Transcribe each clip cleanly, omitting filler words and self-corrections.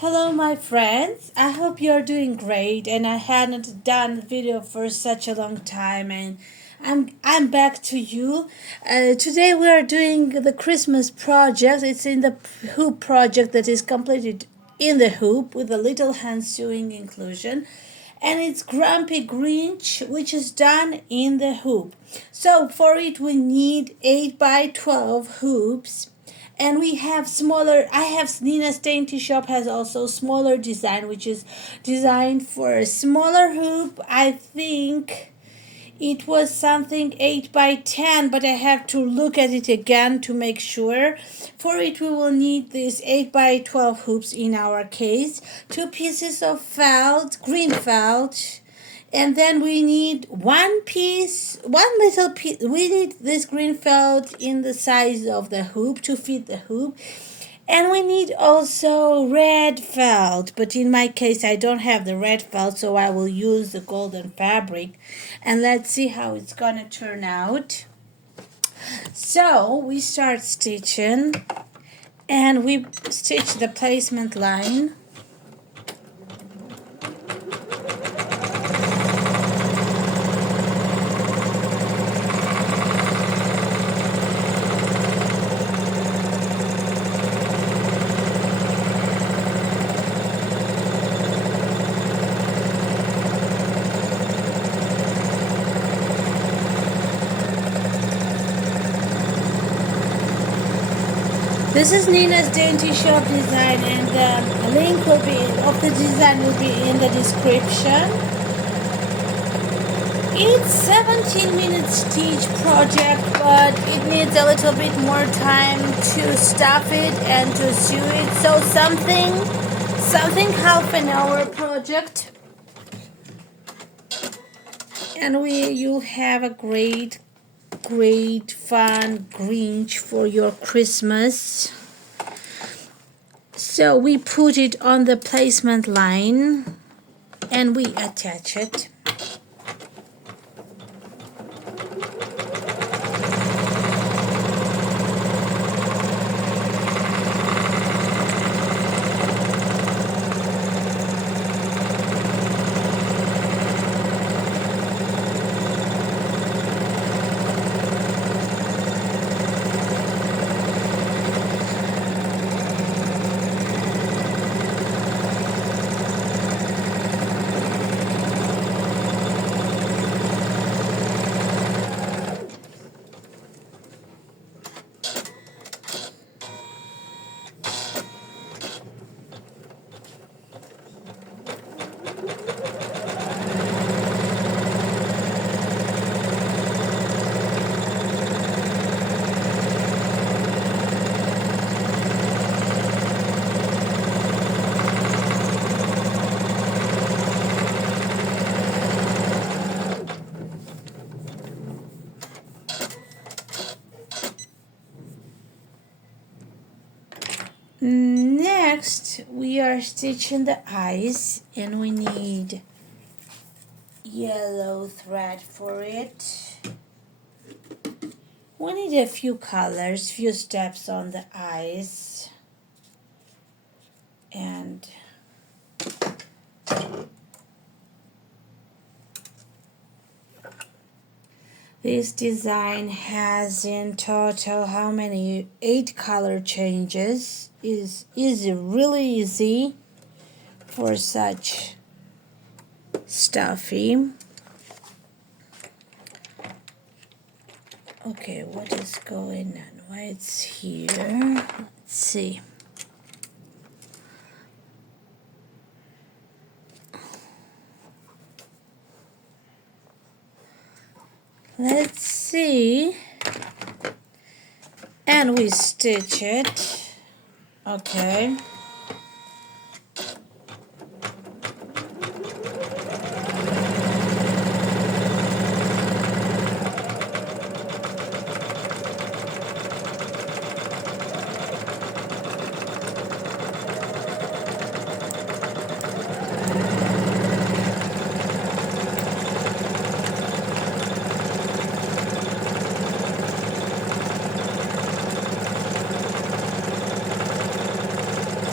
Hello, my friends. I hope you're doing great. And I hadn't done a video for such a long time, and I'm back to you. Today we are doing the Christmas project. It's in the hoop project that is completed in the hoop with a little hand sewing inclusion. And it's Grumpy Grinch, which is done in the hoop. So for it we need 8 by 12 hoops, and we have smaller. I have Nina's Dainty shop has also smaller design, which is designed for a smaller hoop. I think it was something 8 by 10, but I have to look at it again to make sure. For it we will need these 8 by 12 hoops in our case, two pieces of felt, green felt, and then we need one little piece. We need this green felt in the size of the hoop to fit the hoop. And we need also red felt, but in my case I don't have the red felt, so I will use the golden fabric. And let's see how it's gonna turn out. So we start stitching, and we stitch the placement line. This is Nina's Dainty shop design, and the link of the design will be in the description. It's 17 minutes stitch project, but it needs a little bit more time to stuff it and to sew it. So something half an hour project, and you'll have a great fun Grinch for your Christmas. So we put it on the placement line and we attach it. Next, we are stitching the eyes, and we need yellow thread for it. We need a few colors, few steps on the eyes, and this design has in total how many? 8 color changes. Is really easy for such stuffy. Okay, what is going on? Why it's here? Let's see. Let's see. And we stitch it. Okay.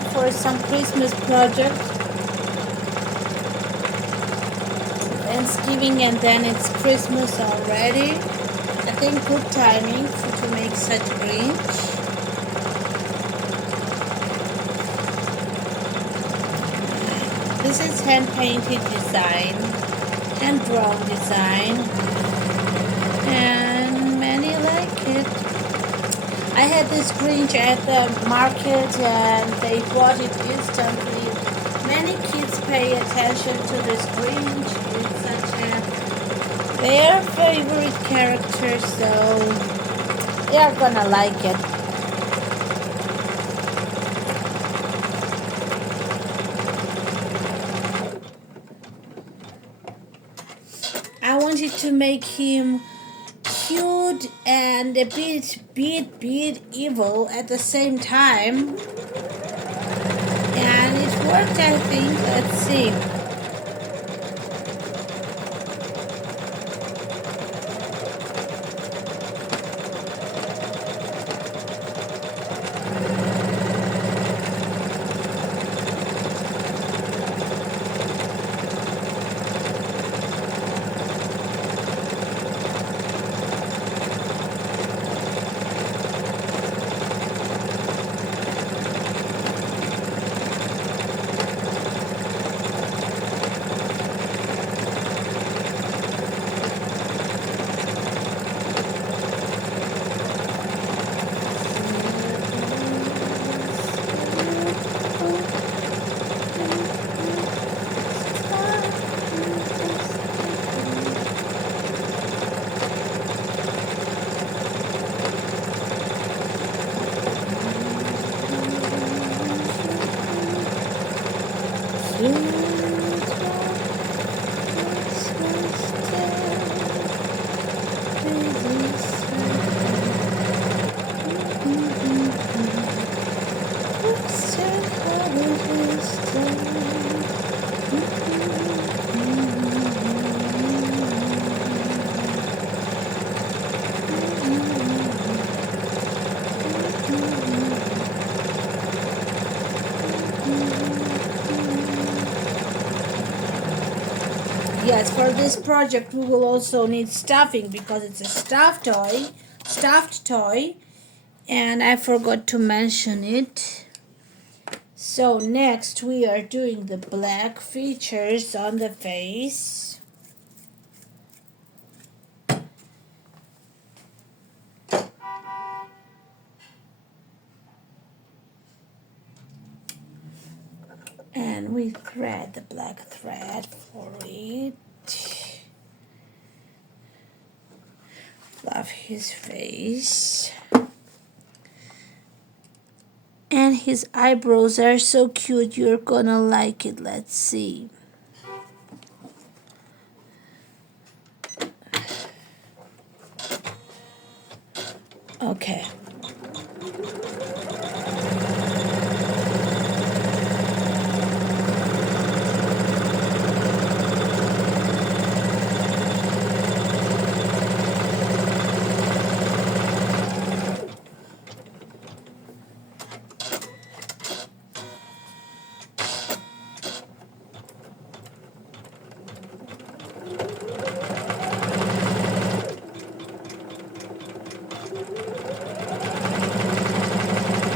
for some Christmas project. Thanksgiving and then it's Christmas already. I think good timing to make such Grinch. This is hand painted design, hand drawn design, and many like it. I had this Grinch at the market and they bought it instantly. Many kids pay attention to this Grinch. It's such a their favorite character, so they are gonna like it. I wanted to make him cute and a bit evil at the same time, and it worked, I think. Let's see. Yes, for this project we will also need stuffing because it's a stuffed toy, and I forgot to mention it. So next we are doing the black features on the face. And we thread the black thread for it. Love his face. And his eyebrows are so cute, you're gonna like it. Let's see. Okay.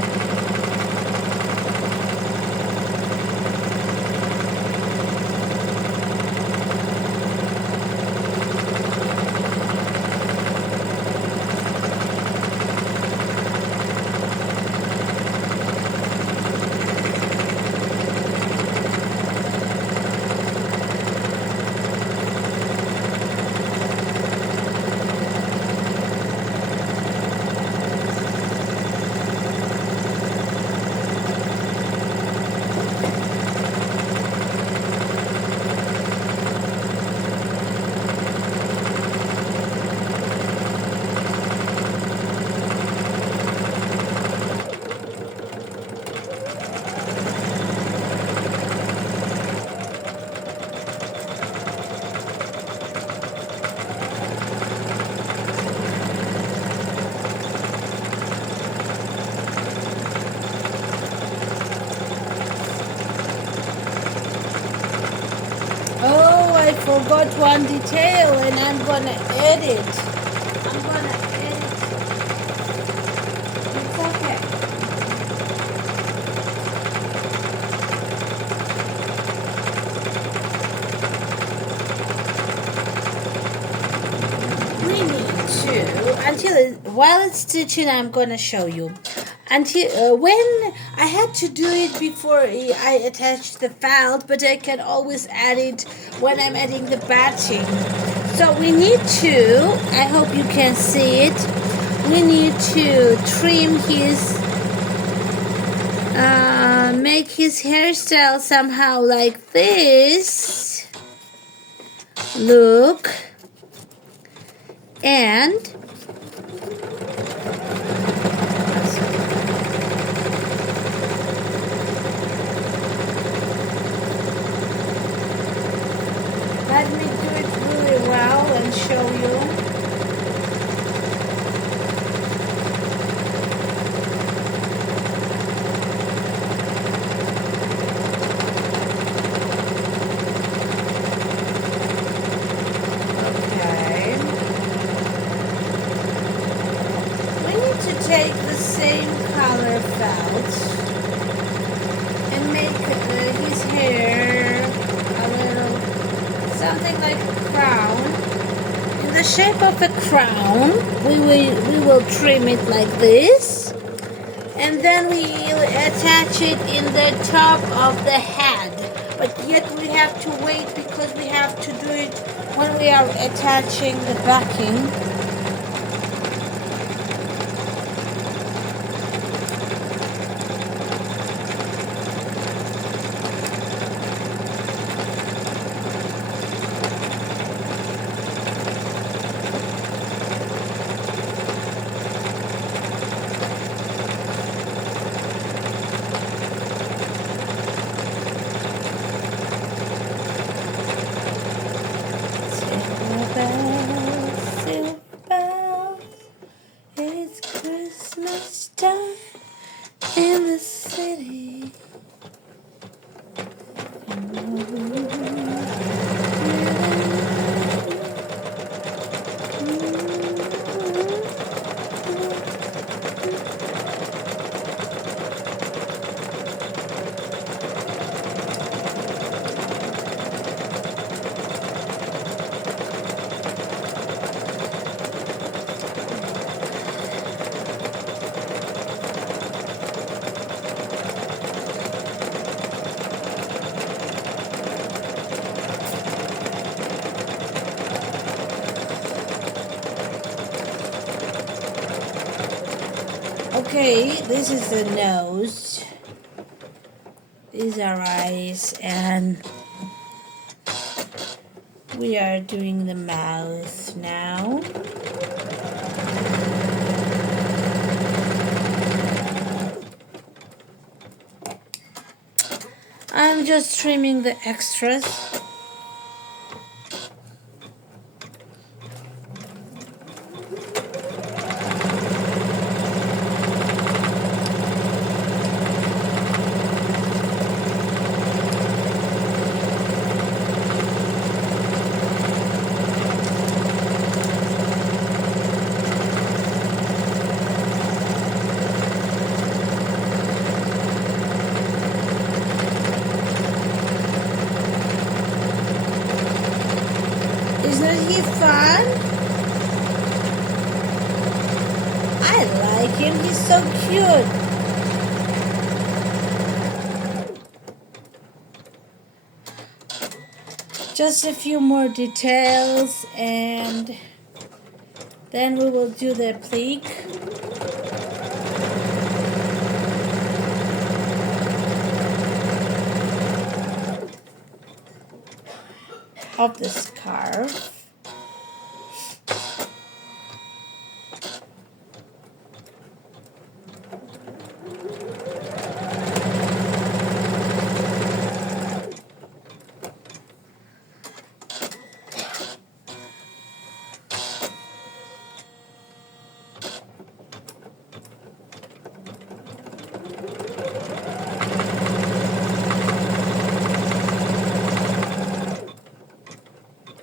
forgot one detail and I'm gonna edit. I'm gonna edit. It's okay. We need to, while it's stitching, I'm gonna show you. Until when I had to do it before I attached the felt, but I can always add it when I'm adding the batching. So we need to, I hope you can see it, we need to trim his, make his hairstyle somehow like this. Look. And let me do it really well and show you. Okay. We need to take the same color felt and make his hair a little something like a crown. In the shape of a crown, we will trim it like this, and then we will attach it in the top of the head. But yet we have to wait because we have to do it when we are attaching the backing. Silver bells, it's Christmas time in the city. Okay, this is the nose. These are eyes, and we are doing the mouth now. I'm just trimming the extras. Isn't he fun? I like him, he's so cute. Just a few more details and then we will do the pleat of the scarf.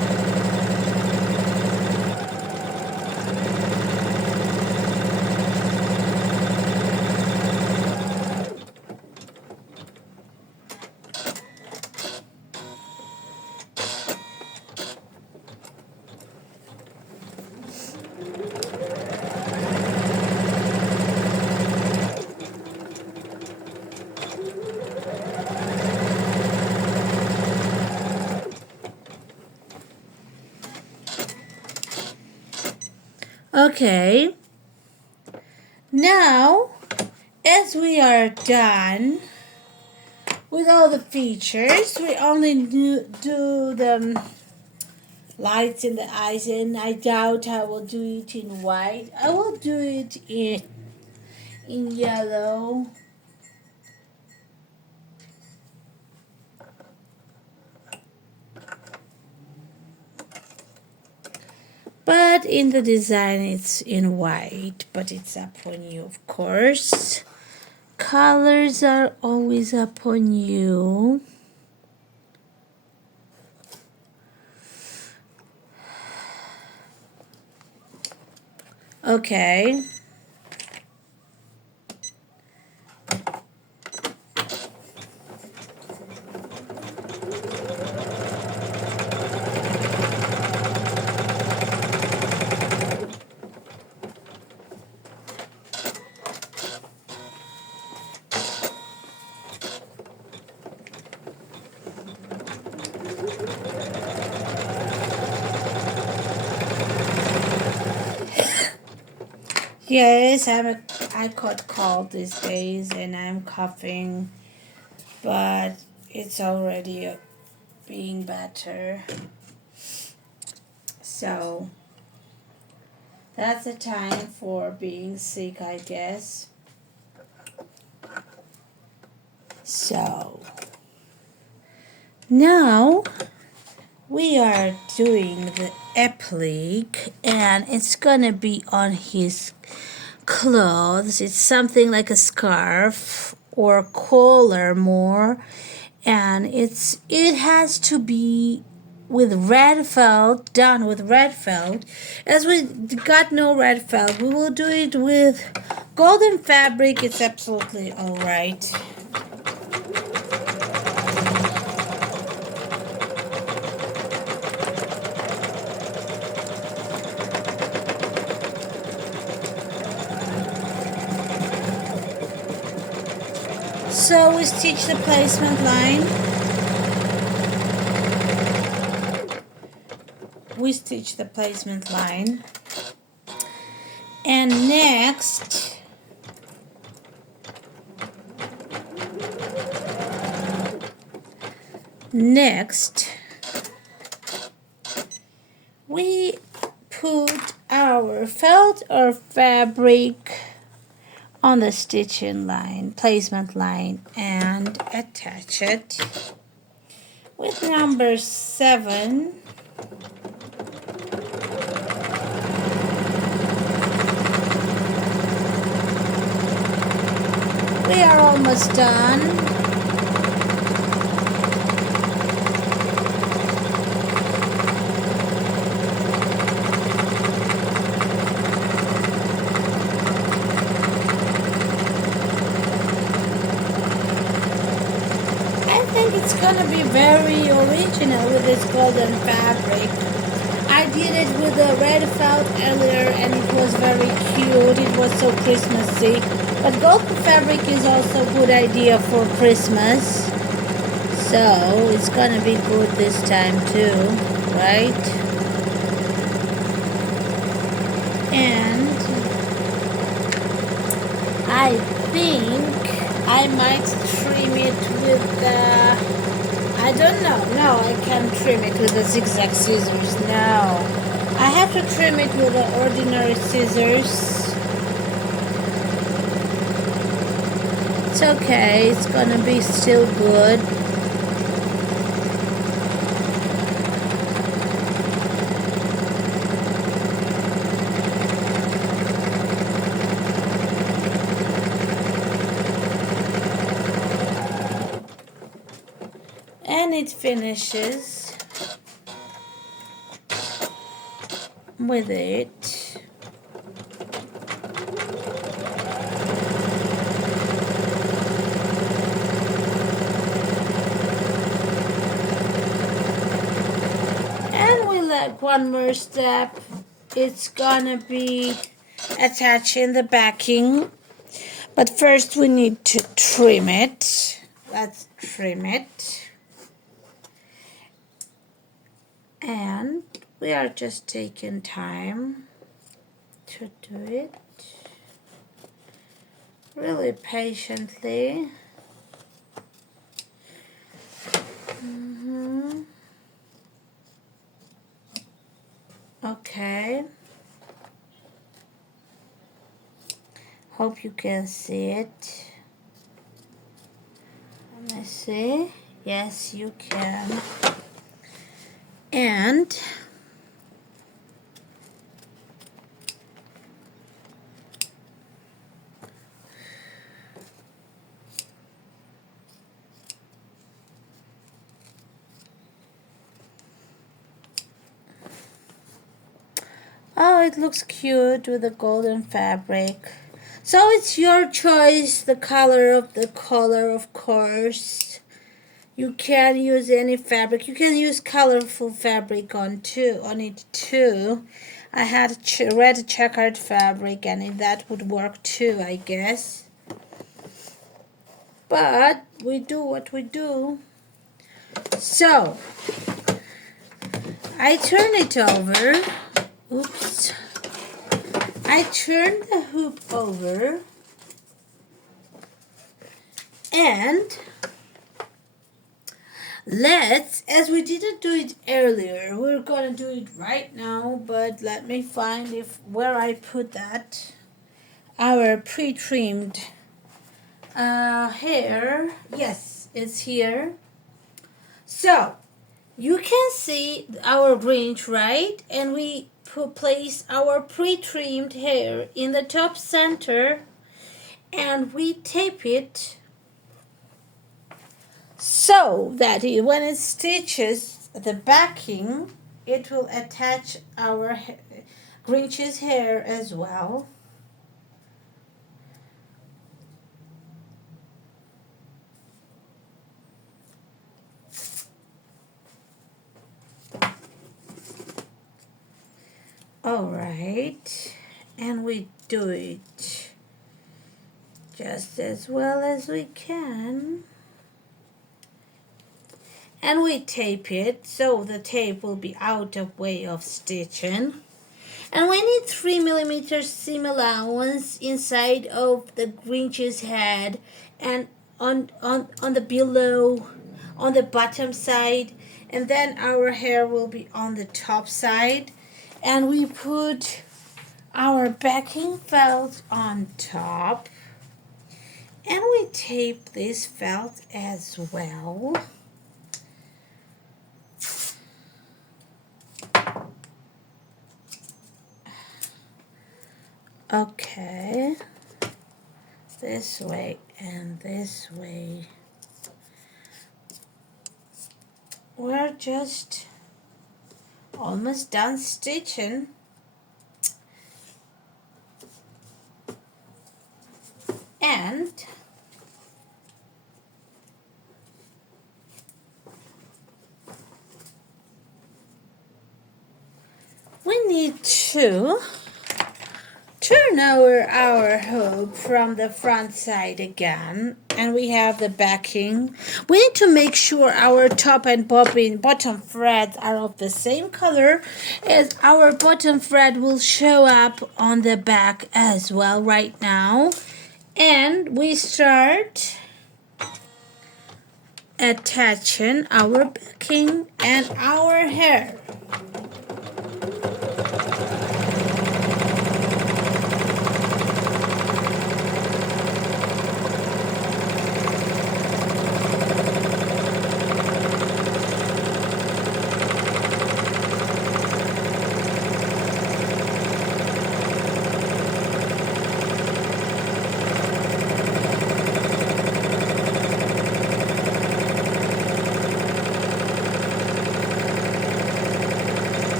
Okay, now as we are done with all the features, we only do the lights in the eyes, and I doubt I will do it in white. I will do it in yellow. But in the design it's in white, but it's up on you, of course. Colors are always up on you. Okay. Yes, I caught cold these days and I'm coughing, but it's already being better. So that's the time for being sick, I guess. So now we are doing the applique, and it's gonna be on his clothes. It's something like a scarf or collar more, and it has to be with red felt, done with red felt. As we got no red felt, we will do it with golden fabric. It's absolutely all right. So we stitch the placement line. We stitch the placement line. And next, we put our felt or fabric on the stitching line, placement line, and attach it with number 7. We are almost done. I think it's gonna be very original with this golden fabric. I did it with the red felt earlier and it was very cute. It was so Christmassy. But golden fabric is also a good idea for Christmas. So it's gonna be good this time too, right? And I think I might trim it with the... I don't know. No, I can't trim it with the zigzag scissors. No. I have to trim it with the ordinary scissors. It's okay. It's gonna be still good. And it finishes with it. And we like one more step. It's gonna be attaching the backing. But first we need to trim it. Let's trim it. And we are just taking time to do it really patiently. Okay. Hope you can see it. Let me see. Yes, you can. And oh, it looks cute with the golden fabric. So it's your choice, the color, of course. You can use any fabric. You can use colorful fabric on it too. I had red checkered fabric, and that would work too, I guess. But we do what we do. So I turn it over. Oops. I turn the hoop over, and as we didn't do it earlier, we're gonna do it right now, but let me find where I put that. Our pre-trimmed hair. Yes, it's here. So, you can see our Grinch, right? And we place our pre-trimmed hair in the top center, and we tape it so that when it stitches the backing, it will attach our Grinch's hair as well. All right, and we do it just as well as we can. And we tape it so the tape will be out of way of stitching. And we need 3mm seam allowance inside of the Grinch's head and on the bottom side, and then our hair will be on the top side. And we put our backing felt on top, and we tape this felt as well. Okay, this way and this way. We're just almost done stitching. And we need to turn over our hoop from the front side again, and we have the backing. We need to make sure our top and bottom threads are of the same color, as our bottom thread will show up on the back as well right now. And we start attaching our backing and our hair.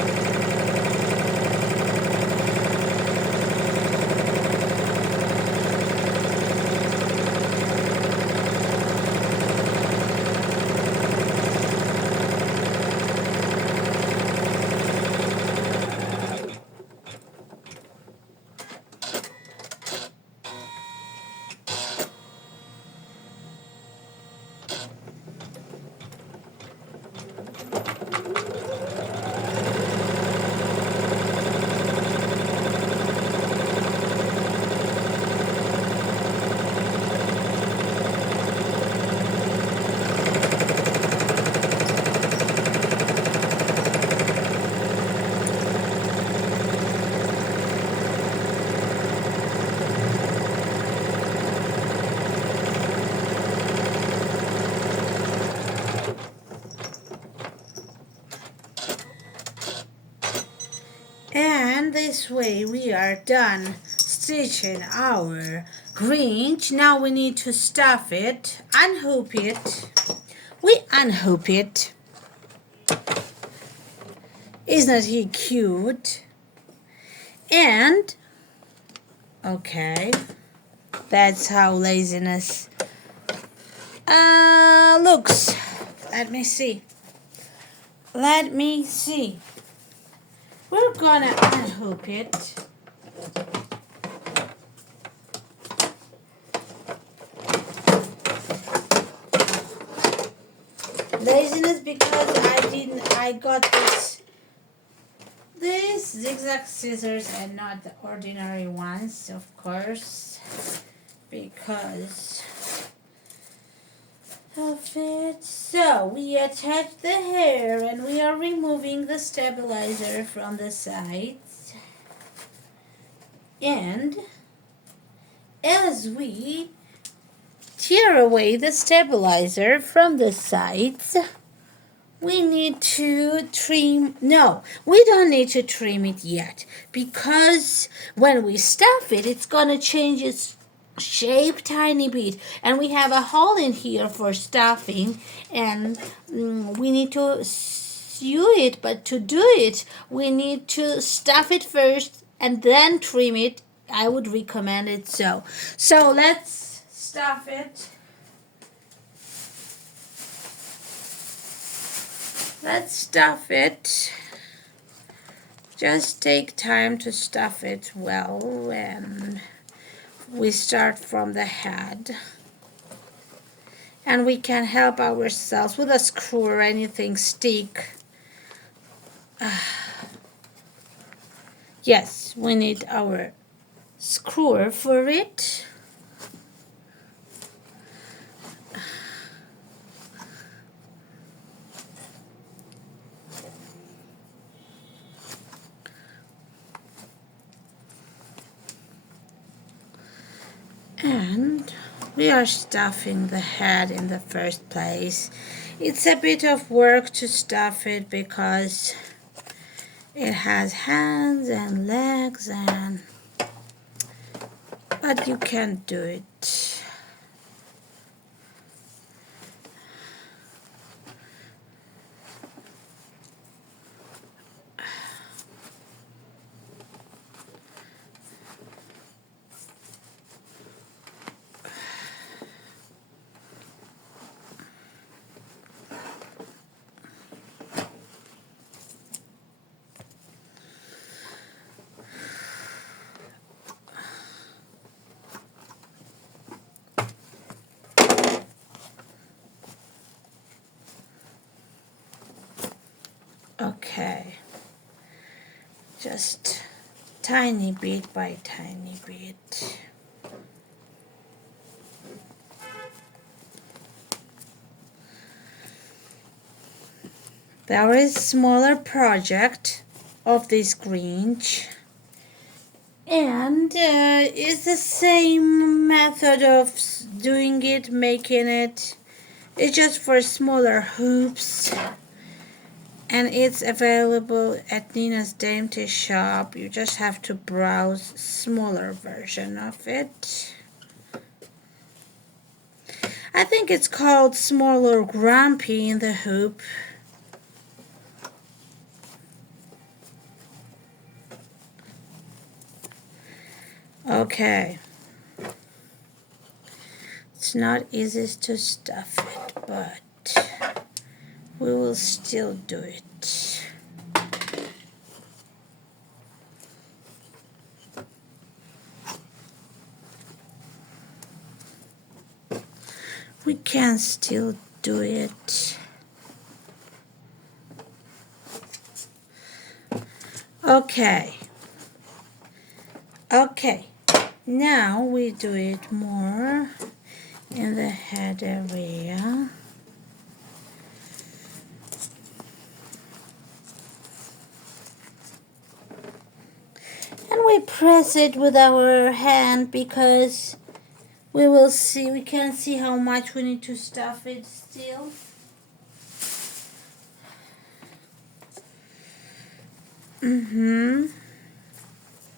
this way we are done stitching our Grinch. Now we need to stuff it, unhoop it. We unhoop it. Isn't he cute? And, okay, that's how laziness looks. Let me see. Let me see. We're gonna unhoop it. Laziness because I got these zigzag scissors and not the ordinary ones, of course, because of it. So we attach the hair and we are removing the stabilizer from the sides. And as we tear away the stabilizer from the sides, we need to trim. No, we don't need to trim it yet, because when we stuff it, it's gonna change its shape tiny bit, and we have a hole in here for stuffing, and we need to sew it. But to do it, we need to stuff it first and then trim it. I would recommend it so. So let's stuff it. Let's stuff it. Just take time to stuff it well, and we start from the head. And we can help ourselves with a screw or anything stick. Yes, we need our screw for it. And we are stuffing the head in the first place. It's a bit of work to stuff it because it has hands and legs, but you can do it. Okay, just tiny bit by tiny bit. There is a smaller project of this Grinch, and it's the same method of doing it, making it. It's just for smaller hoops. And it's available at Nina's Dainty shop. You just have to browse smaller version of it. I think it's called Smaller Grumpy in the hoop. Okay. It's not easy to stuff it, but we will still do it. We can still do it. Okay. Okay. Now we do it more in the head area. And we press it with our hand because we will see, we can see how much we need to stuff it still.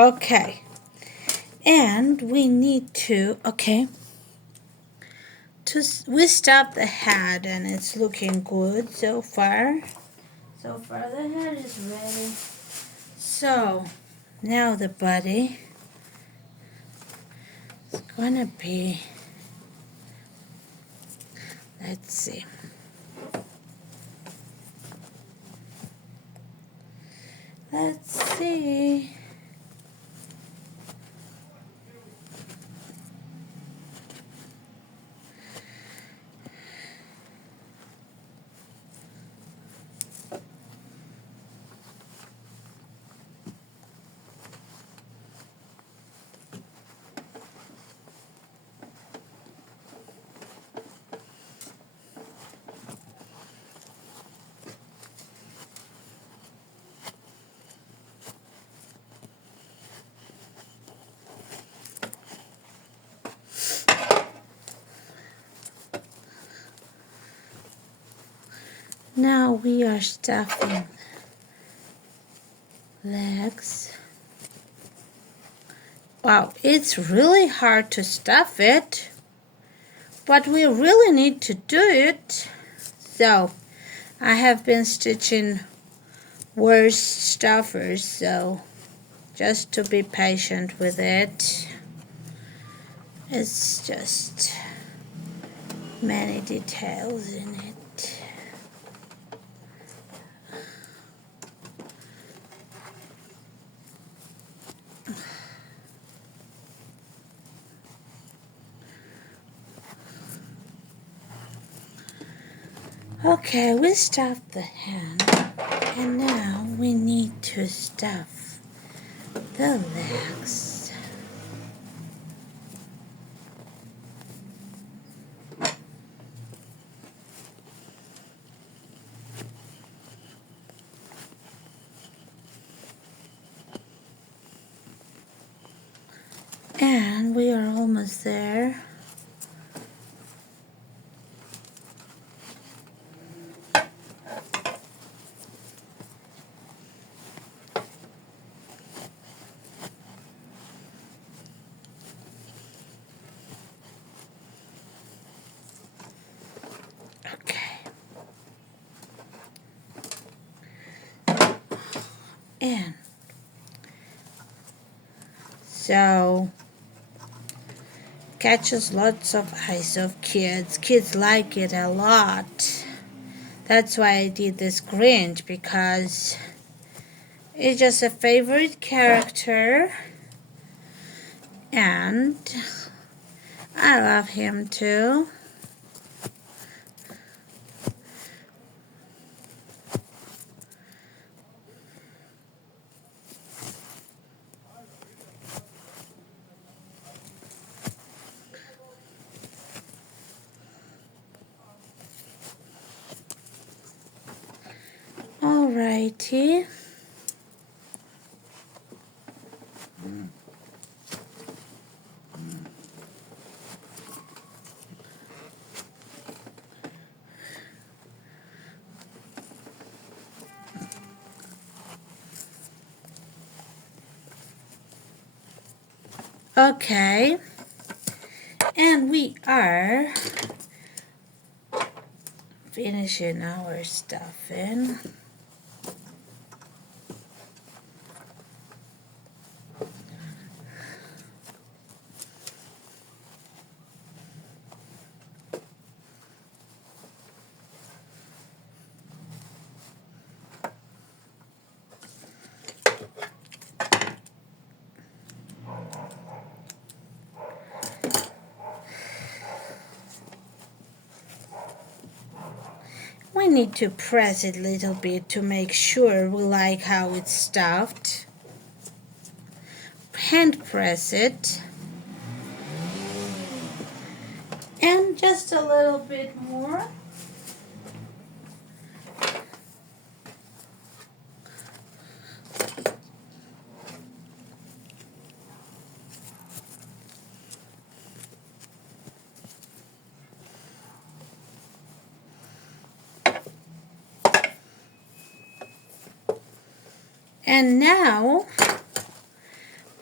Okay. And we need to, okay, we stopped the head and it's looking good so far. So far the head is ready. So now the body is gonna be, let's see. Let's see. Now we are stuffing legs. Wow, it's really hard to stuff it, but we really need to do it. So I have been stitching worse stuffers, so just to be patient with it. It's just many details in it. Okay, we stuffed the hand, and now we need to stuff the legs. And we are almost there. And so catches lots of eyes of kids. Kids like it a lot. That's why I did this Grinch, because it's just a favorite character and I love him too. Alrighty. Okay. And we are finishing our stuffing. We need to press it a little bit to make sure we like how it's stuffed. Hand press it. And just a little bit more. And now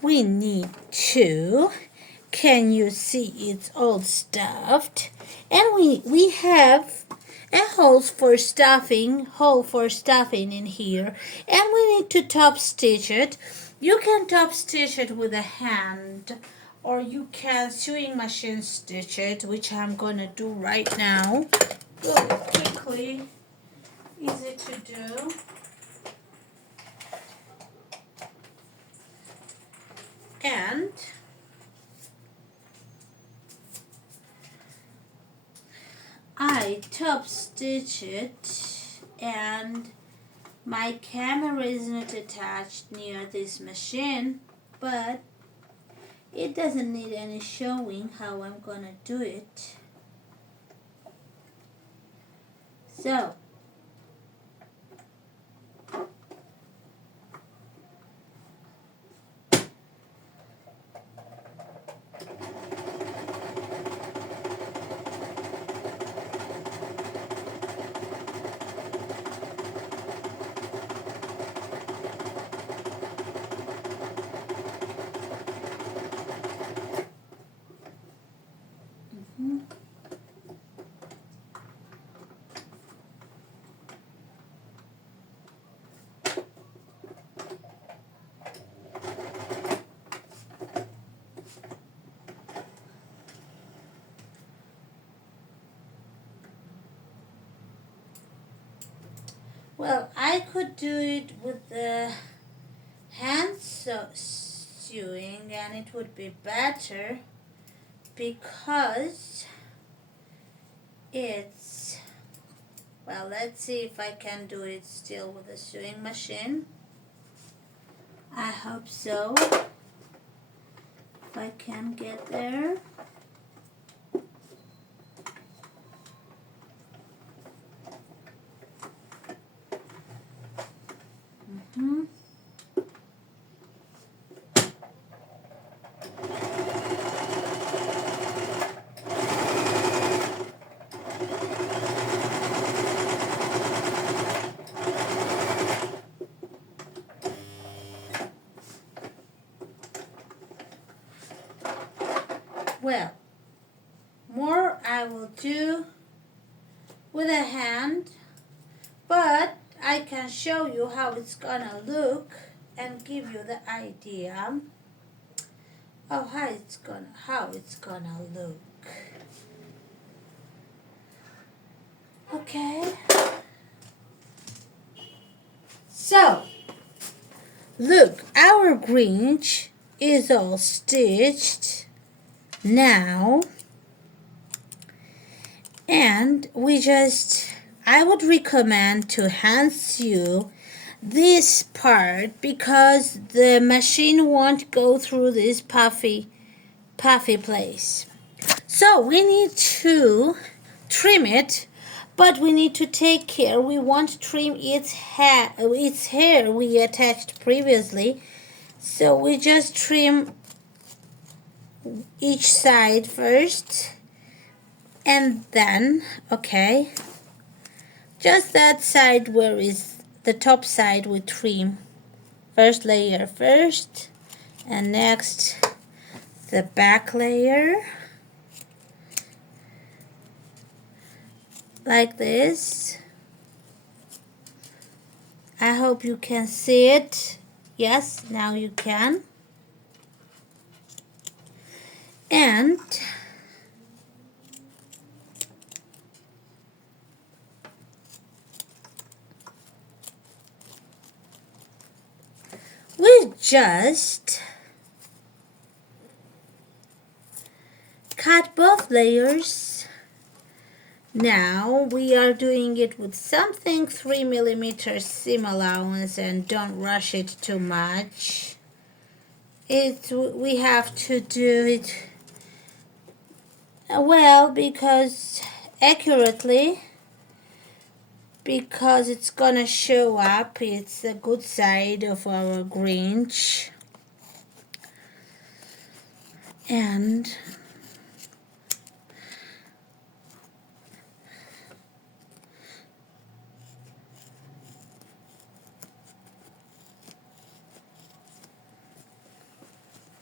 we need to, can you see it's all stuffed? And we have a hole for stuffing in here, and we need to top stitch it. You can top stitch it with a hand, or you can sewing machine stitch it, which I'm gonna do right now. Really quickly, easy to do. And I top stitch it, and my camera is not attached near this machine, but it doesn't need any showing how I'm gonna do it. So well, I could do it with the hand sewing, and it would be better because it's, well, let's see if I can do it still with the sewing machine. I hope so, if I can get there. Well, more I will do with a hand, but I can show you how it's gonna look and give you the idea of how it's gonna look. Okay. So, look, our Grinch is all stitched now, and I would recommend to hand sew this part because the machine won't go through this puffy place. So we need to trim it, but we need to take care. We won't trim its hair we attached previously. So we just trim each side first, and then, okay, just that side where is the top side we trim. First layer first, and next the back layer, like this. I hope you can see it. Yes, now you can. And we just cut both layers. Now we are doing it with something 3mm seam allowance, and don't rush it too much. We have to do it well, because accurately, because it's gonna show up. It's the good side of our Grinch. And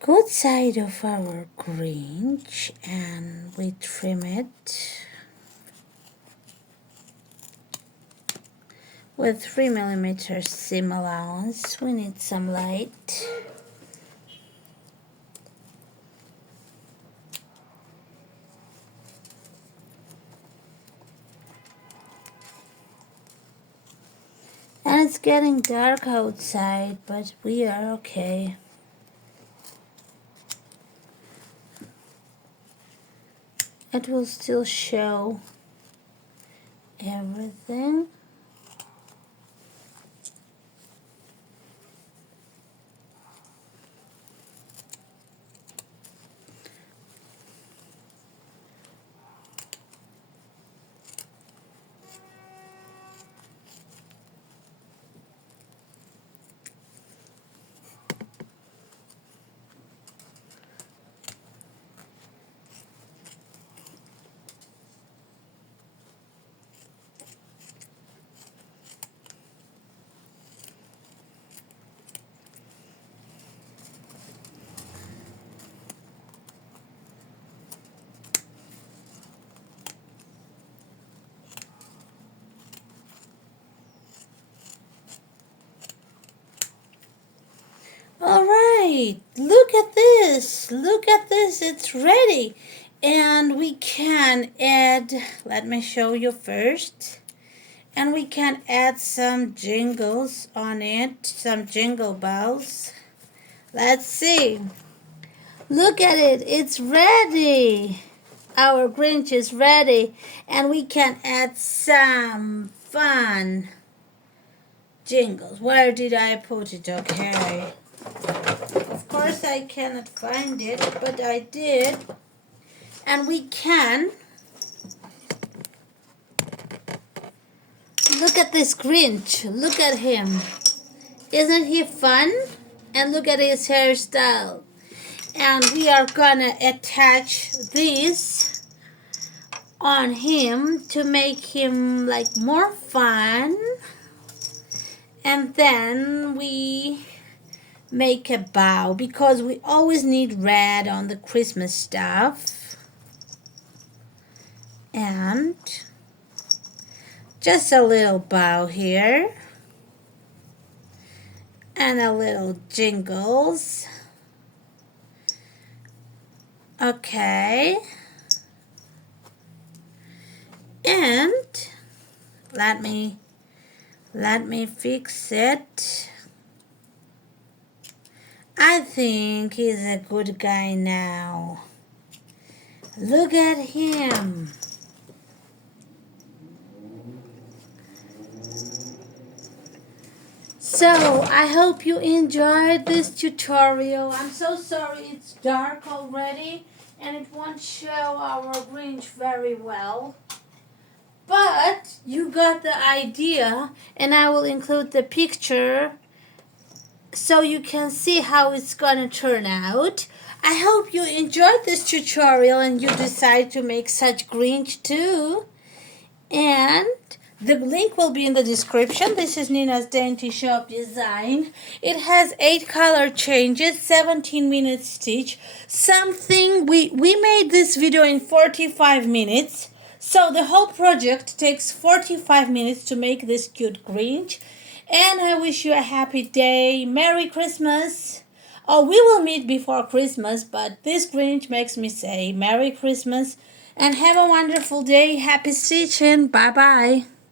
good side of our Grinch and we trim it with 3mm seam allowance. We need some light. And it's getting dark outside, but we are okay. It will still show everything. All right, look at this. Look at this. It's ready. And we can add, let me show you first. And we can add some jingles on it, some jingle bells. Let's see. Look at it. It's ready. Our Grinch is ready. And we can add some fun jingles. Where did I put it? Okay. Of course I cannot find it, but I did. And we can look at this Grinch. Look at him. Isn't he fun? And look at his hairstyle. And we are gonna attach this on him to make him like more fun. And then we make a bow because we always need red on the Christmas stuff. And just a little bow here. And a little jingles. Okay. And let me fix it. I think he's a good guy now. Look at him. So, I hope you enjoyed this tutorial. I'm so sorry it's dark already and it won't show our Grinch very well. But you got the idea, and I will include the picture so you can see how it's gonna turn out. I hope you enjoyed this tutorial and you decide to make such Grinch too. And the link will be in the description. This is Nina's Dainty Shop design. It has 8 color changes, 17 minutes stitch. We made this video in 45 minutes. So the whole project takes 45 minutes to make this cute Grinch. And I wish you a happy day. Merry Christmas. Oh, we will meet before Christmas, but this Grinch makes me say Merry Christmas. And have a wonderful day. Happy stitching. Bye-bye.